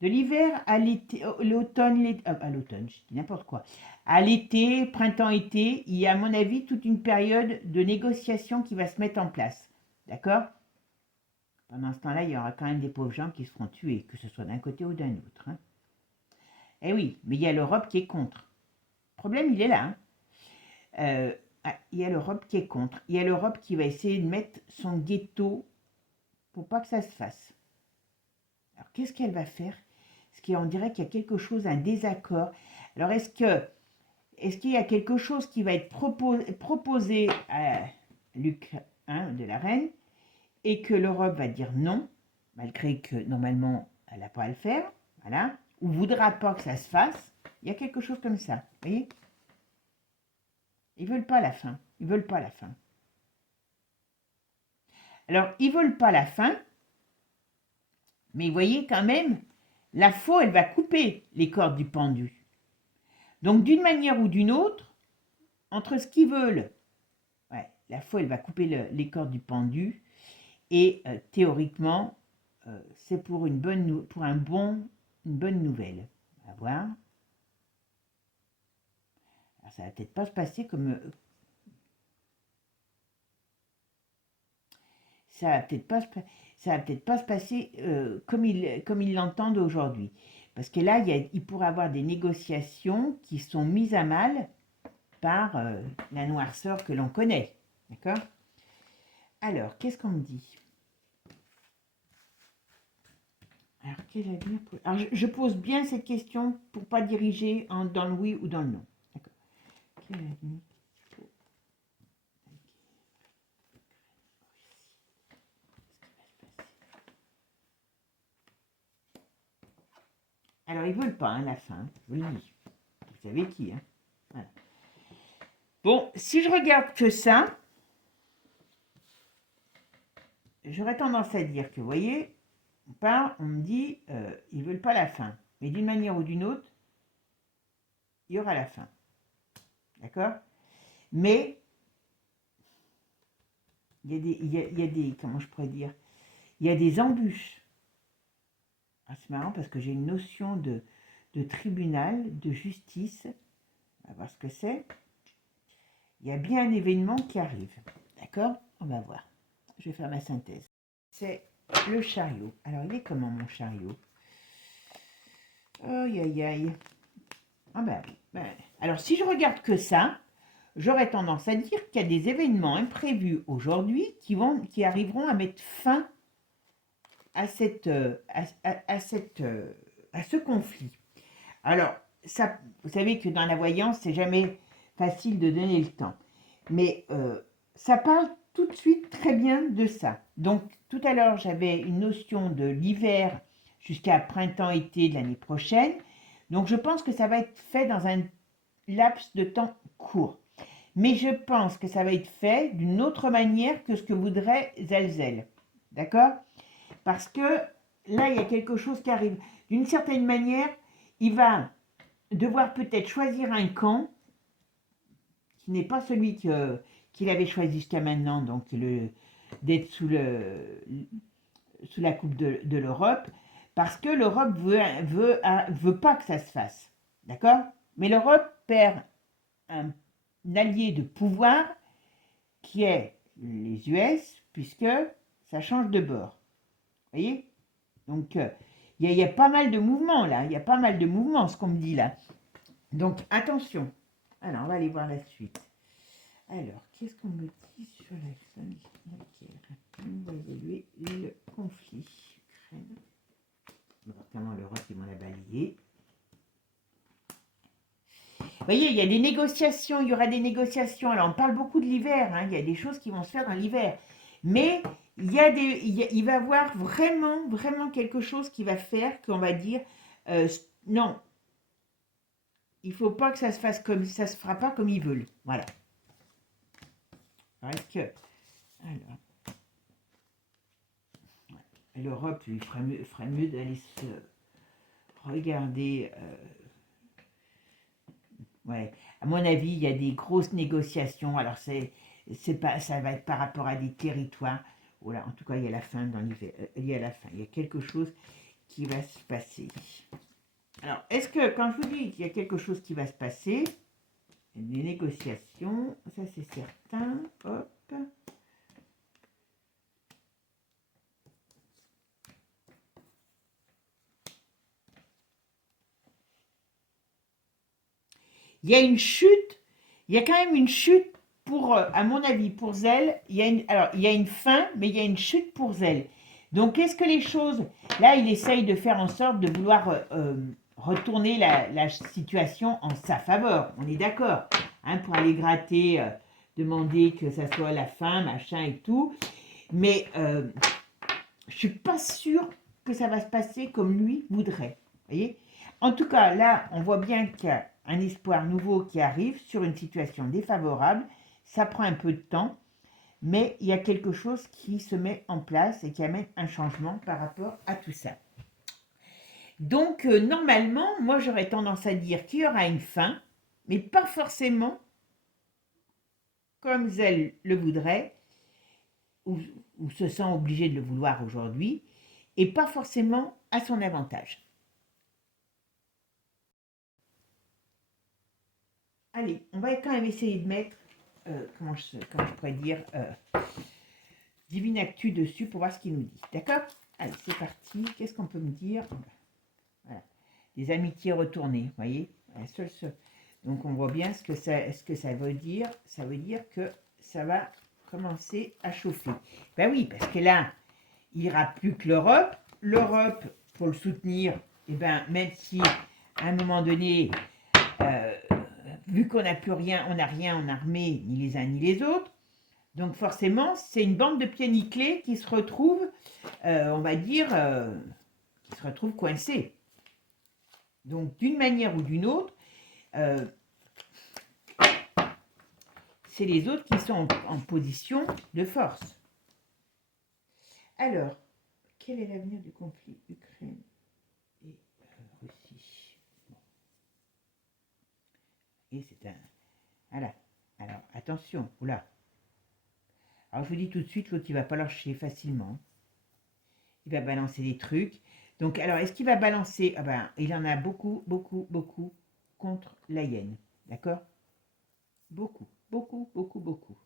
de l'hiver à l'été, l'automne, à l'automne, je dis n'importe quoi, à l'été, printemps-été, il y a à mon avis toute une période de négociation qui va se mettre en place. D'accord? Pendant ce temps-là, il y aura quand même des pauvres gens qui seront tués, que ce soit d'un côté ou d'un autre. Hein. Eh oui, mais il y a l'Europe qui est contre. Le problème, il est là. Hein. Il y a l'Europe qui est contre. Il y a l'Europe qui va essayer de mettre son ghetto pour pas que ça se fasse. Alors, qu'est-ce qu'elle va faire? Parce qu'on dirait qu'il y a quelque chose, un désaccord. Alors, est-ce qu'il y a quelque chose qui va être proposé à l'Ukraine, hein, de la reine, et que l'Europe va dire non, malgré que normalement, elle n'a pas à le faire, voilà, ou voudra pas que ça se fasse? Il y a quelque chose comme ça, vous voyez? Ils veulent pas la fin. Ils veulent pas la fin. Alors, ils veulent pas la fin, mais vous voyez quand même, la faux, elle va couper les cordes du pendu. Donc, d'une manière ou d'une autre, entre ce qu'ils veulent, ouais, la faux, elle va couper les cordes du pendu, et théoriquement, c'est pour une bonne nouvelle. On va voir. Alors, ça va peut-être pas se passer comme... ça va peut-être pas se passer comme ils l'entendent aujourd'hui. Parce que là, il pourrait y avoir des négociations qui sont mises à mal par la noirceur que l'on connaît. D'accord? Alors, qu'est-ce qu'on me dit? Alors, quel avenir pour... Alors, je pose bien cette question pour ne pas diriger dans le oui ou dans le non. D'accord. Quel avenir pour la guerre? Alors, ils veulent pas, hein, la fin, je vous le dis. Vous savez qui, hein? Voilà. Bon, si je regarde que ça, j'aurais tendance à dire que, vous voyez, on me dit, ils veulent pas la fin. Mais d'une manière ou d'une autre, il y aura la fin. D'accord? Mais, il y a des, comment je pourrais dire, il y a des embûches. Ah, c'est marrant parce que j'ai une notion de tribunal, de justice. On va voir ce que c'est. Il y a bien un événement qui arrive. D'accord? On va voir. Je vais faire ma synthèse. C'est le chariot. Alors, il est comment mon chariot? Aïe, aïe, aïe. Ah ben, alors, si je regarde que ça, j'aurais tendance à dire qu'il y a des événements imprévus aujourd'hui qui arriveront à mettre fin à ce conflit. Alors, ça, vous savez que dans la voyance, c'est jamais facile de donner le temps. Mais ça parle tout de suite très bien de ça. Donc, tout à l'heure, j'avais une notion de l'hiver jusqu'à printemps-été de l'année prochaine. Donc, je pense que ça va être fait dans un laps de temps court. Mais je pense que ça va être fait d'une autre manière que ce que voudrait Zelzel. D'accord? Parce que là, il y a quelque chose qui arrive. D'une certaine manière, il va devoir peut-être choisir un camp qui n'est pas celui qu'il avait choisi jusqu'à maintenant, donc d'être sous la coupe de l'Europe, parce que l'Europe veut pas que ça se fasse. D'accord? Mais l'Europe perd un allié de pouvoir qui est les US, puisque ça change de bord. Vous voyez? Donc, il y a pas mal de mouvements là. Il y a pas mal de mouvements, ce qu'on me dit là. Donc, attention. Alors, on va aller voir la suite. Alors, qu'est-ce qu'on me dit sur la zone dans laquelle va évoluer le conflit Ukraine? Comment l'Europe, ils m'en a balayé. Vous voyez, il y a des négociations, il y aura des négociations. Alors, on parle beaucoup de l'hiver, hein, il y a des choses qui vont se faire dans l'hiver. Mais il va y avoir vraiment, vraiment quelque chose qui va faire qu'on va dire, non, il ne faut pas que ça se fasse comme, ça se fera pas comme ils veulent. Voilà. Alors, alors, l'Europe lui ferait mieux d'aller se regarder. Ouais, à mon avis, il y a des grosses négociations. Alors, c'est pas, ça va être par rapport à des territoires. Voilà, en tout cas, il y a la fin dans l'hiver. Il y a la fin. Il y a quelque chose qui va se passer. Alors, est-ce que, quand je vous dis qu'il y a quelque chose qui va se passer, des négociations, ça c'est certain. Hop. Il y a une chute, il y a quand même une chute pour, à mon avis, pour Zell. Alors, il y a une fin, mais il y a une chute pour Zell. Donc, qu'est-ce que les choses... Là, il essaye de faire en sorte de vouloir retourner la situation en sa faveur. On est d'accord, hein, pour aller gratter, demander que ça soit la fin, machin et tout. Mais je ne suis pas sûre que ça va se passer comme lui voudrait. Voyez, en tout cas, là, on voit bien qu'il y a un espoir nouveau qui arrive sur une situation défavorable. Ça prend un peu de temps, mais il y a quelque chose qui se met en place et qui amène un changement par rapport à tout ça. Donc, normalement, moi, j'aurais tendance à dire qu'il y aura une fin, mais pas forcément comme elle le voudrait, ou se sent obligé de le vouloir aujourd'hui, et pas forcément à son avantage. Allez, on va quand même essayer de mettre, comment je pourrais dire, Divine Actu dessus pour voir ce qu'il nous dit. D'accord? Allez, c'est parti. Qu'est-ce qu'on peut me dire? Voilà. Des amitiés retournées, vous voyez? Voilà, donc on voit bien ce que ça veut dire. Ça veut dire que ça va commencer à chauffer. Ben oui, parce que là, il n'y aura plus que l'Europe. L'Europe, pour le soutenir, et ben, même si à un moment donné, vu qu'on n'a plus rien, on n'a rien en armée, ni les uns ni les autres, donc forcément, c'est une bande de pieds nickelés qui se retrouve, on va dire, qui se retrouve coincée. Donc d'une manière ou d'une autre, c'est les autres qui sont en position de force. Alors, quel est l'avenir du conflit Ukraine et Russie? Bon. Et c'est un... Voilà. Alors, attention, oula. Alors, je vous dis tout de suite, l'autre, il ne va pas lâcher facilement. Il va balancer des trucs. Donc, alors, est-ce qu'il va balancer? Ah ben, il en a beaucoup, beaucoup, beaucoup contre la hyène. D'accord? Beaucoup, beaucoup, beaucoup, beaucoup.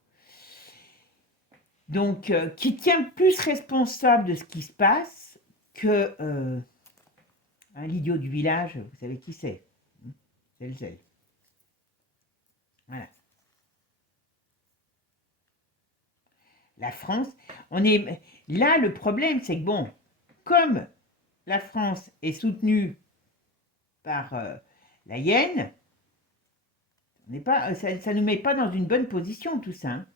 Donc, qui tient plus responsable de ce qui se passe que l'idiot du village, vous savez qui c'est? C'est le zèle. Voilà. La France, on est... Là, le problème, c'est que bon, comme la France est soutenue par la hyène, ça ne nous met pas dans une bonne position, tout ça. Hein.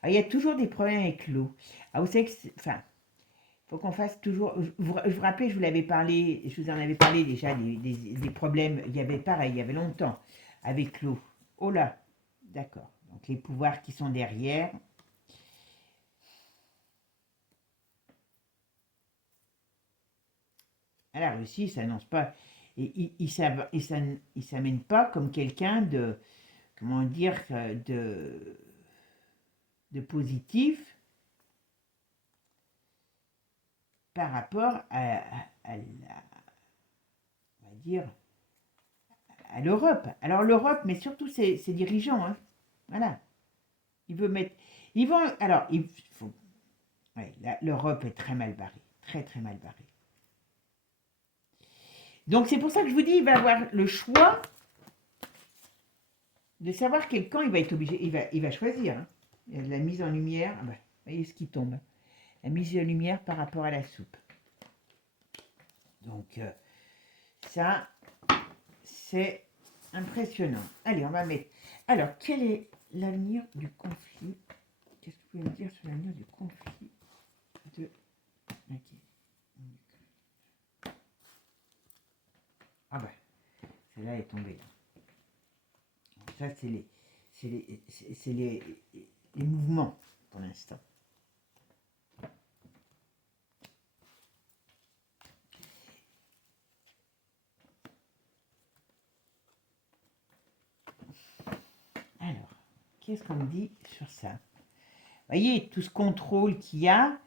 Alors, il y a toujours des problèmes avec l'eau. Alors, vous savez que, enfin, il faut qu'on fasse toujours... vous rappelez, je vous l'avais parlé, je vous en avais parlé déjà des problèmes, il y avait pareil, il y avait longtemps, avec l'eau. Oh là, d'accord. Donc, les pouvoirs qui sont derrière... À la Russie, ça n'annonce pas... Il ne s'amène pas comme quelqu'un de... Comment dire? De positif par rapport à la... On va dire... à l'Europe. Alors l'Europe, mais surtout ses dirigeants, hein. Voilà. Il veut mettre... Ils vont... Alors, il faut... Ouais, l'Europe est très mal barrée. Très, très mal barrée. Donc c'est pour ça que je vous dis, il va avoir le choix de savoir quel camp il va être obligé. Il va choisir. Hein. Il y a de la mise en lumière. Ah ben, vous voyez ce qui tombe. La mise en lumière par rapport à la soupe. Donc ça, c'est Impressionnant. Allez, on va mettre... Alors, quel est l'avenir du conflit? Qu'est-ce que vous pouvez me dire sur l'avenir du conflit de... Ok. Ah bah, celle-là est tombée. Là. Ça, c'est les mouvements pour l'instant. Alors, qu'est-ce qu'on me dit sur ça? Vous voyez, tout ce contrôle qu'il y a,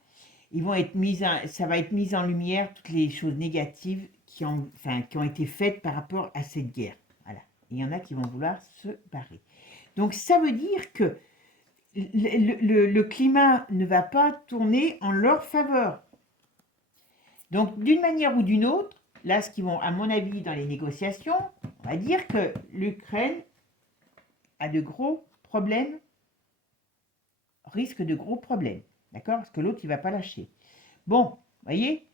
ça va être mis en lumière toutes les choses négatives qui ont été faites par rapport à cette guerre. Voilà. Il y en a qui vont vouloir se barrer. Donc ça veut dire que le climat ne va pas tourner en leur faveur. Donc d'une manière ou d'une autre, là ce qui vont, à mon avis, dans les négociations, on va dire que l'Ukraine a de gros problèmes, risque de gros problèmes. D'accord? Parce que l'autre, il ne va pas lâcher. Bon, vous voyez,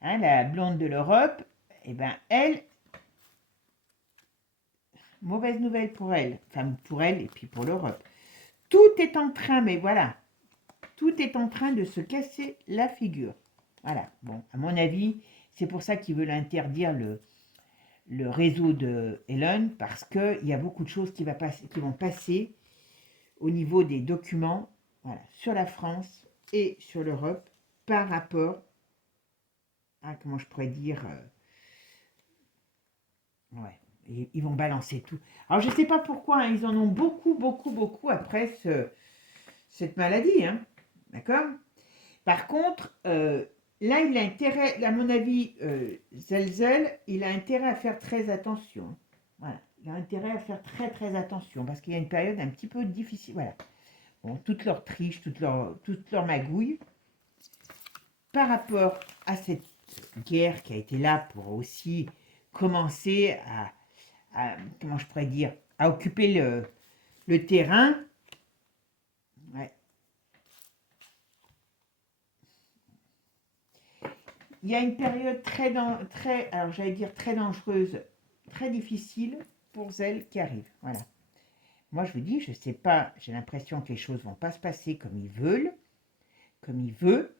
hein, la blonde de l'Europe, eh ben, elle, mauvaise nouvelle pour elle. Enfin, pour elle et puis pour l'Europe. Tout est en train, mais voilà, tout est en train de se casser la figure. Voilà, bon, à mon avis, c'est pour ça qu'ils veulent interdire le réseau de Elon, parce qu'il y a beaucoup de choses qui vont passer au niveau des documents, voilà, sur la France et sur l'Europe par rapport à, comment je pourrais dire, ouais, ils vont balancer tout. Alors je ne sais pas pourquoi, hein, ils en ont beaucoup après cette maladie, hein, d'accord? Par contre, là, il a intérêt, à mon avis, Zelzel, il a intérêt à faire très attention. Voilà, il a intérêt à faire très attention, parce qu'il y a une période un petit peu difficile, voilà. Bon, toute leur triche, toute leur magouille, par rapport à cette guerre qui a été là pour aussi commencer comment je pourrais dire, à occuper le terrain. Ouais. Il y a une période alors j'allais dire très dangereuse, très difficile pour Zell qui arrive. Voilà. Moi je vous dis, je sais pas, j'ai l'impression que les choses vont pas se passer comme ils veulent, comme il veut.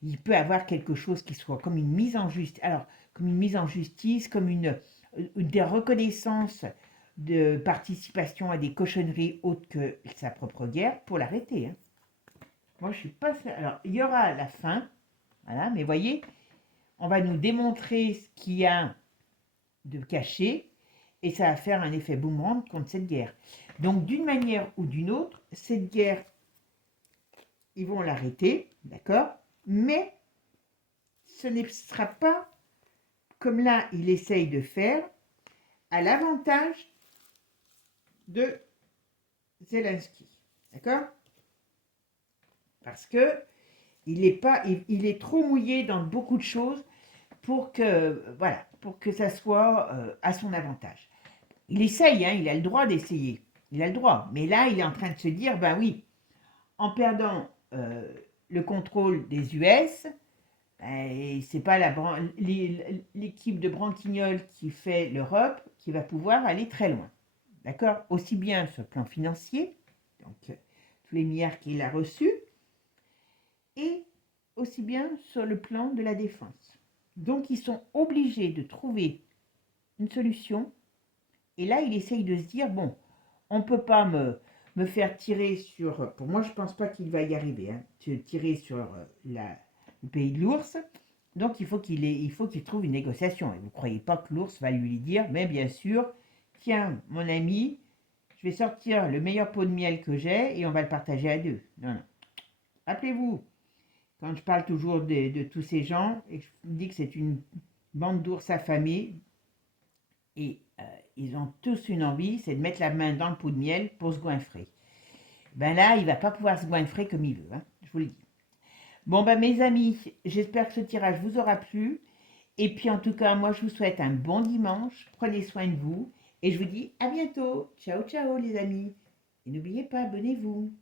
Il peut avoir quelque chose qui soit comme une mise en justice, alors comme une mise en justice, comme des reconnaissances de participation à des cochonneries autres que sa propre guerre pour l'arrêter. Hein. Moi je suis pas... Alors il y aura la fin, voilà, mais voyez, on va nous démontrer ce qu'il y a de caché et ça va faire un effet boomerang contre cette guerre. Donc d'une manière ou d'une autre, cette guerre, ils vont l'arrêter, d'accord? Mais ce ne sera pas comme là il essaye de faire à l'avantage de Zelensky, d'accord? Parce que il est trop mouillé dans beaucoup de choses pour que ça soit à son avantage. Il essaye, hein, il a le droit d'essayer, il a le droit. Mais là, il est en train de se dire, ben oui, en perdant le contrôle des US, et c'est pas l'équipe de branquignoles qui fait l'Europe qui va pouvoir aller très loin. D'accord? Aussi bien sur le plan financier, donc tous les milliards qu'il a reçus, et aussi bien sur le plan de la défense. Donc ils sont obligés de trouver une solution. Et là, il essaye de se dire, bon, on ne peut pas me faire tirer sur... Pour moi, je ne pense pas qu'il va y arriver, hein, tirer sur le pays de l'ours. Donc, il faut qu'il trouve une négociation. Et vous ne croyez pas que l'ours va lui dire, mais bien sûr, tiens, mon ami, je vais sortir le meilleur pot de miel que j'ai et on va le partager à deux. Non, non. Rappelez-vous, quand je parle toujours de tous ces gens, et je vous dis que c'est une bande d'ours affamés, et ils ont tous une envie, c'est de mettre la main dans le pot de miel pour se goinfrer. Ben là, il ne va pas pouvoir se goinfrer comme il veut, hein, je vous le dis. Bon, ben mes amis, j'espère que ce tirage vous aura plu. Et puis en tout cas, moi je vous souhaite un bon dimanche, prenez soin de vous, et je vous dis à bientôt. Ciao, ciao les amis. Et n'oubliez pas, abonnez-vous.